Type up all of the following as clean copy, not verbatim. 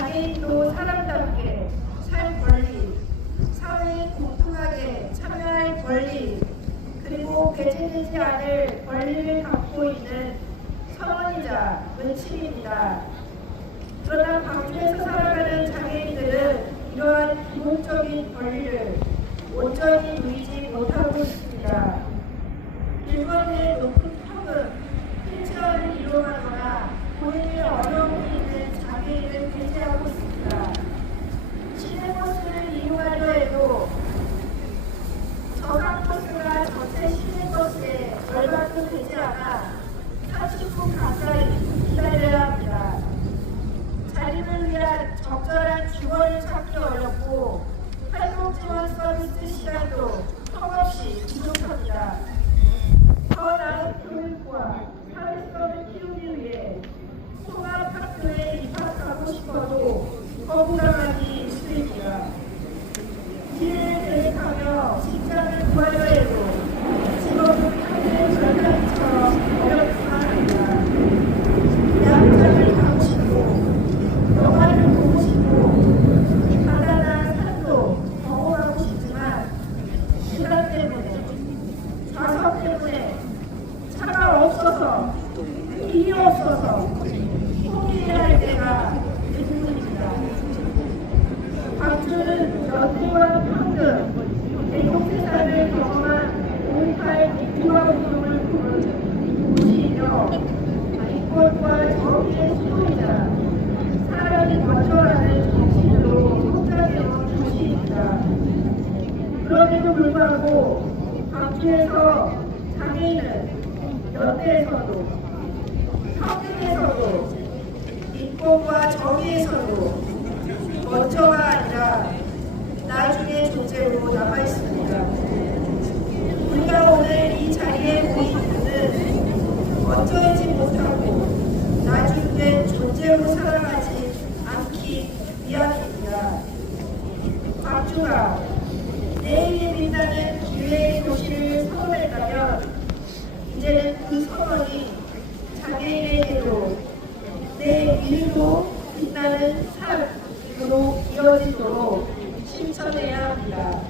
장애인도 사람답게 살 권리, 사회에 공평하게 참여할 권리, 그리고 배제되지 않을 권리를 갖고 있는 선언이자 원칙입니다. 그러나 광주에서 살아가는 장애인들은 이러한 기본적인 권리를 온전히 누리지 못하고 있습니다. 일본의 높은 평은 휠체어를 이용하거나 보행에 어려움이 있는 장애인을 배제하고 있습니다. 시내버스를 이용하려 해도 저상버스가 전체 시내버스의 절반도 되지 않아 30분 가까이 기다려야 합니다. 자리를 위한 적절한 지원을 찾기 어렵고 활동지원 서비스 시간도 턱없이 부족합니다. 더 나은 교육과 사회성을 키우기 위해 통합학교에 입학하고 싶어도 거부당하기 힘듭니다. 미래를 계획하며 직장을 구하려 해도 직업은 평생 절단처럼 어렵기만 합니다. 야구장을 가고 싶고 영화를 보고 싶고 바다나 산도 경험하고 싶지만 시간 때문에 좌석 때문에 차가 없어서 길이 없어서 포기해야 할 때가 대부분입니다. 광주는 연대와 평등, 대동세사를 경험한 5.18 민주화운동을 부른 도시이며 인권과 정의의 수호이자 사람이 먼저라는 정신으로 성장해온 도시입니다. 그럼에도 불구하고 광주에서 장애인은 연대에서도 평등에서도 인권과 정의에서도 먼저가 아니라 나중의 존재로 남아있습니다. 우리가 오늘 이 자리에 모인 이유는 먼저이지 못하고 나중의 존재로 살아가지 않기 위함입니다. 광주가 내일에 빛나는 기회의 도시를 선언했다면 이제는 그 선언이 장애인에게도 내일도 빛나는 삶으로 이어지도록 실천해야 합니다.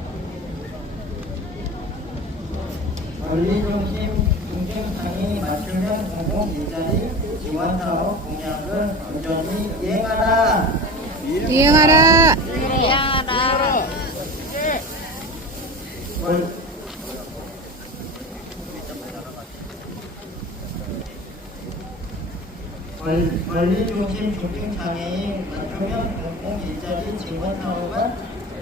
권리중심 중증장애인 맞춤형 공공 일자리 지원 사업 공약을 온전히 이행하라. 이행하라. 권리중심 중증장애인 맞춤형 공공 일자리 지원 사업은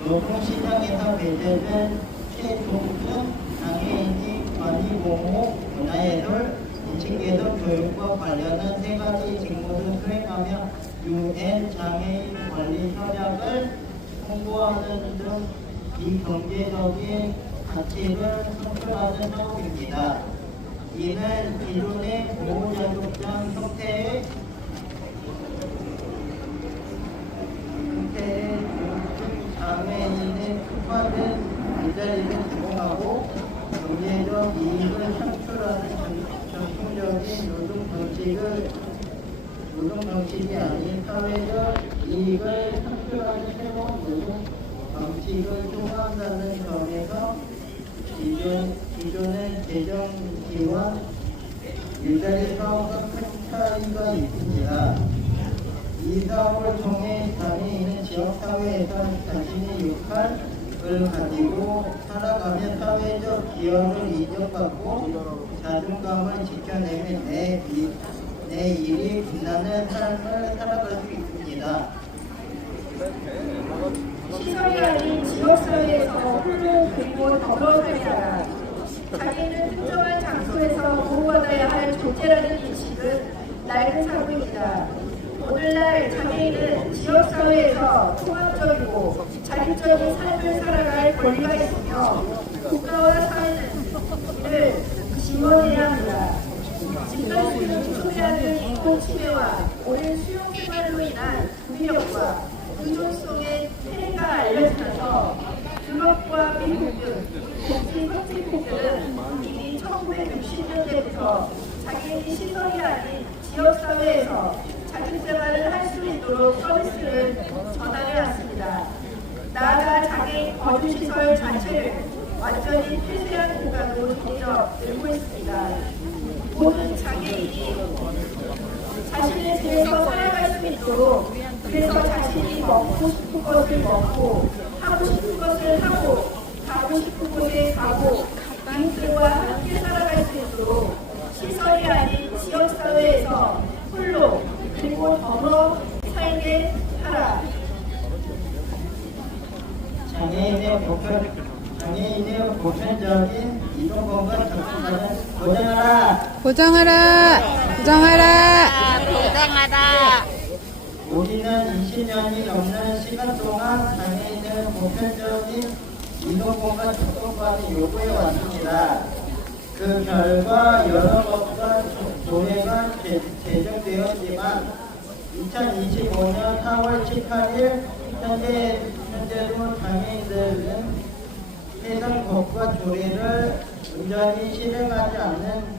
노동시장에서 배제된 최중증 장애인이 권리보호, 문화예술, 인식개선 교육과 관련한 세 가지 직무를 수행하며 UN 장애인 권리 협약을 홍보하는 등 비경제적인 가치를 선출하는 사업입니다. 이는 기존의 보호자격장 형태의 장애인의 특화된 일자리를 제공하고 경제적 이익을 창출하는 전통적인 노동 방식이 아닌 사회적 이익을 창출하는 새로운 노동 방식을 통한다는 점에서 기존의 재정 지원 일자리 사업과 큰 차이가 있습니다. 이 사업을 통해 장애인은 지역사회에서 자신의 역할을 가지고 살아가며 사회적 기여를 인정받고 자존감을 지켜내며 내 일이 빛나는 삶을 살아갈 수 있습니다. 시설이 아닌 지역사회에서 홀로 그리고 더러워져야 하라. 장애인은 특정한 장소에서 보호받아야 할 존재라는 인식은 낡은 사고입니다. 오늘날 장애인은 지역사회에서 통합적이고 자율적인 삶을 살아갈 권리가 있으며 국가와 사회는 이를 지원해야 합니다. 집단수용 소비하는 인권 침해와 오랜 수용 생활로 인한 무기력과 의존성의 폐해가 알려지면서 유럽과 미국 등 복지 선진국들은 이미 1960년대부터 장애인 시설이 아닌 지역사회에서 자기 생활을 할 수 있도록 서비스를 전환해 왔습니다. 나아가 장애인 거주시설 자체를 완전히 폐쇄한 공간으로 점점 늘고 있습니다. 모든 장애인이 자신의 집에서 살아갈 수 있도록, 그래서 자신이 먹고 싶은 것을 먹고 하고 싶은 것을 하고 가고 싶은 곳에 가고 이웃들과 함께 살아갈 수 있도록 시설이 아닌 지역사회에서 홀로 그리고 더불어 살게 하라. 장애인의 보편적인 이동권과 접근권을 보장하라. 고정하라. 고정하라. 우리는 20년이 넘는 시간 동안 장애인의 보편적인 이동권과 접근권을 요구해 왔습니다. 그 결과 여러 법과 조례가 제정되었지만 2025년 4월 18일 현재도 장애인들은 해당 법과 조례를 온전히 실행하지 않는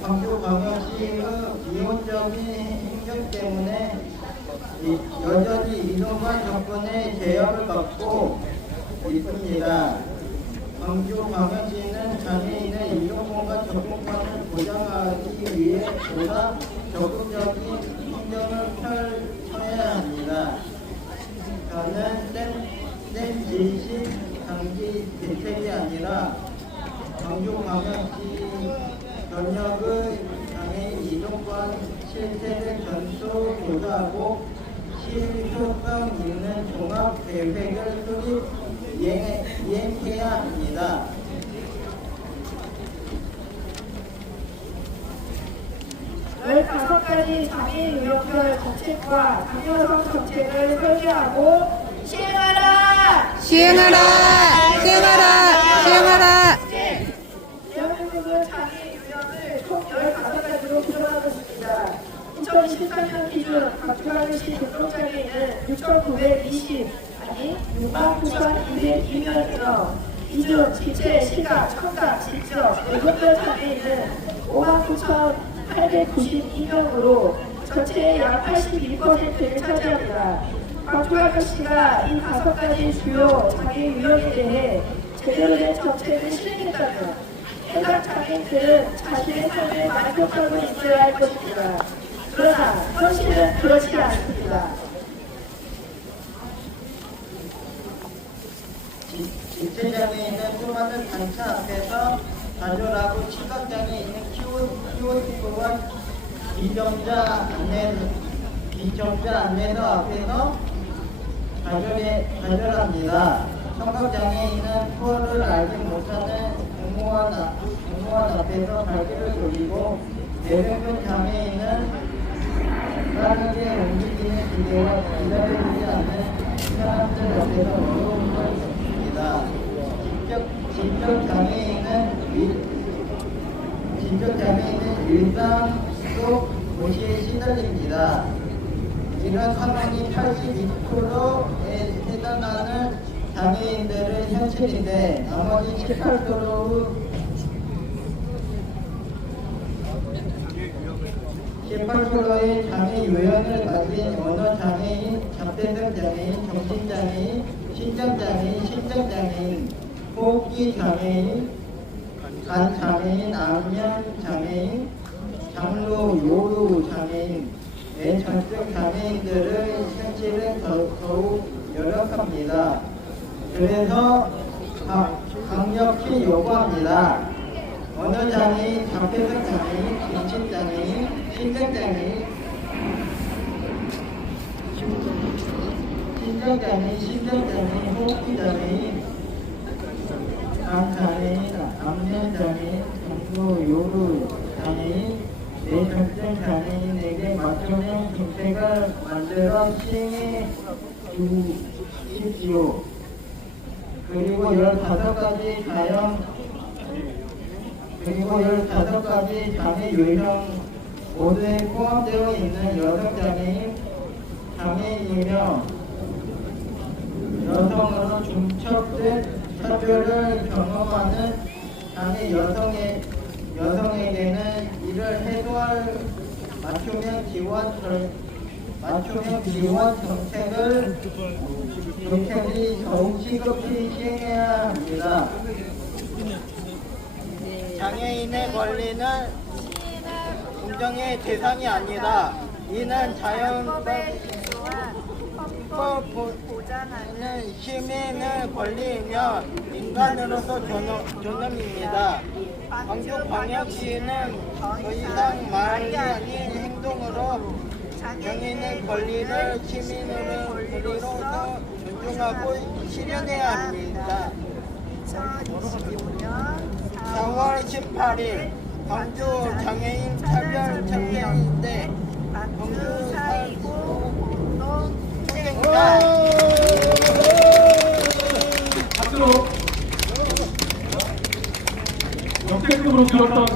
광주광역시의 비효율적인 행정 때문에 여전히 이동과 접근에 제약을 받고 있습니다. 광주광역시는 장애인의 이동권과 접근권을 보장하기 위해 보다 적극적인 행정을 펼쳐야 합니다. 저는 센 지식 방지 대책이 아니라 광주광역시 전역의 장애인 이동권 실태를 전수 조사하고 실효성 있는 종합 계획을 수립 이행해야 합니다. 열다섯 가지 장애인 유형별 정책과 장려성 정책을 설계하고 시행하라! 시행하라. 시행하라. 시행하라. 대한민국은 장애인 유형을 총 15가지로 구성하고 있습니다. 2023년 기준 광주광역시 등록장애인은 69,202명이며 이중 지체, 시각, 청각, 지적, 뇌분별 장애인은 59,892명으로 전체의 약 82%를 차지합니다. 광주광역시가 이 5가지 주요 장애인 유형에 대해 제대로 된 정책을 실행했다면 해당 장애인들은 자신의 삶에 만족하고 있어야 할 것입니다. 그러나 현실은 그렇지 않습니다. 지체장애인은 수많은 단차 앞에서 좌절하고 시각장애인은 키워드와 비정자 안내서 앞에서 좌절합니다. 청각장애인은 투어를 알지 못하는 공무원 앞에서 발길을 돌리고 뇌병변 장애인은 빠르게 움직이는 기계와 기다려주지 않는 사람들 앞에서 어려움을 겪습니다. 지적 장애인은 일상 속 도시에 시달립니다. 이런 상황이 82%에 해당하는 장애인들의 현실인데 나머지 18%의 장애 요형을 가진 언어 장애인, 잡대성 장애인, 정신장애인, 신장장애인, 신장장애인, 호흡기 장애인, 간 장애인, 암염 장애인, 장로, 요루 장애인, 뇌전증 장애인들의 현실은 더욱 열악합니다. 그래서 강력히 요구합니다. 언어 장애인, 잡대성 장애인, 정신장애인, 신장장애인, 신장장애인, 호흡기 장애인, 장애인, 암면장애인, 장로, 요루 장애인, 뇌전증 장애인에게 맞춤형 정책을 만들어 시행해 주십시오. 그리고 15가지 장애 유형 모두에 포함되어 있는 여성장애인, 장애인이며 여성으로 중첩된 차별을 경험하는 장애 여성에게는 이를 해소할 맞춤형 지원 정책을 더욱 시급히 시행해야 합니다. 장애인의 권리는 공정의 대상이 아니다. 이는 헌법 보장하는 시민의 권리이며 인간으로서 존엄입니다. 광주광역시는 더 이상 말이 아닌 행동으로 장애인의 권리를 시민의 권리로서 존중하고 실현해야 합니다. 2025년 4월 18일 광주 장애인 차별 캠페인인데 광주 4.19 공동 총회입니다. 박수로 역대급으로 들었던